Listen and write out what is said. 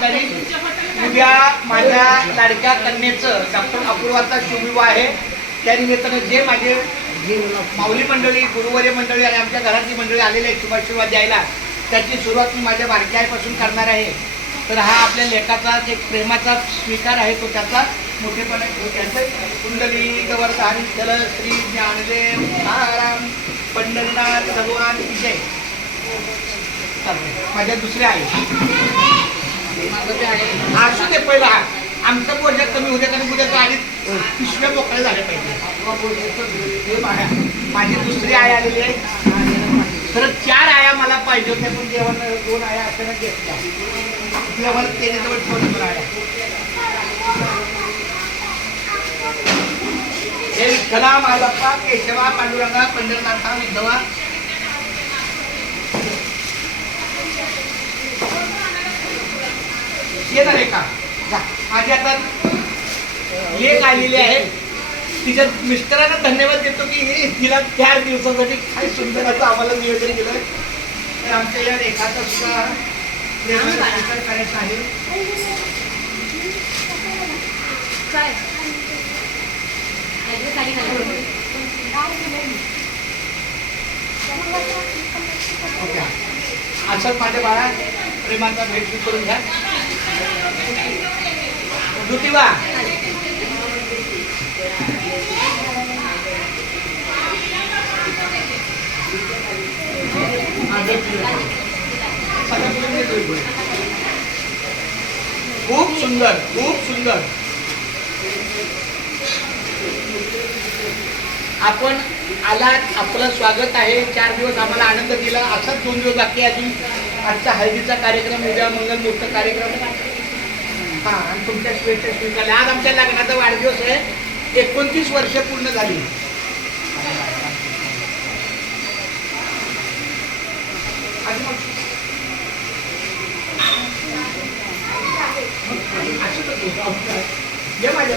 तारीख उद्या माझ्या लाडक्या कन्येचं डॉक्टर अपूर्वाचा शुभविवाह आहे. त्या निमित्तानं जे माझे माऊली मंडळी, गुरुवर्य मंडळी आणि आमच्या घरातली मंडळी आलेले आहेत शुभाशीर्वाद द्यायला, त्याची सुरुवात मी माझ्या बारक्या आईपासून करणार आहे. तर हा आपल्या लेखाचा एक प्रेमाचा स्वीकार आहे, तो त्याचा मोठेपणा त्यांचं कुंडली गवर्धारी जल श्री ज्ञानदेव तुकाराम पंढरीनाथ भगवान विजय. माझ्या दुसऱ्या आई असू दे पहिला हा आमचा प्रोजेक्ट कमी होते कारण उद्या आधी पिशव्या मोकळ्या झाल्या पाहिजे. माझी दुसरी आई आलेली आहे. खरं 4 आया मला पाहिजे होत्या पण देवानं 2 आया अचानक घेतल्या. देवाला त्याच्याजवळ ठेवून आया. हे विठ्ठला मालप्पा केशवा पांडुरंगा पंढरनाथा विधवा येणार आहे का? माझी आता लेख आलेली आहे. तिच्या मिस्टरांना धन्यवाद देतो की तिला 4 दिवसासाठी काय सुंदर असं आम्हाला नियोजन केलं. तर आमच्या या लेखाचा सुद्धा स्वीकार करायचा आहे. असंच माझ्या बाळा प्रेमाचा भेट करून घ्या. ज्योतिबा खूप सुंदर, खूप सुंदर. आपण आलात, आपलं स्वागत आहे. 4 दिवस आम्हाला आनंद दिला. असाच 2 दिवस बाकी अजून. आजचा हळदीचा कार्यक्रम, उद्या मंगलमूर्त कार्यक्रम. हा आणि तुमच्या शुभेच्छा स्वीकारल्या. आज आमच्या लग्नाचा वाढदिवस आहे. 29 वर्ष पूर्ण झाली. माझ्या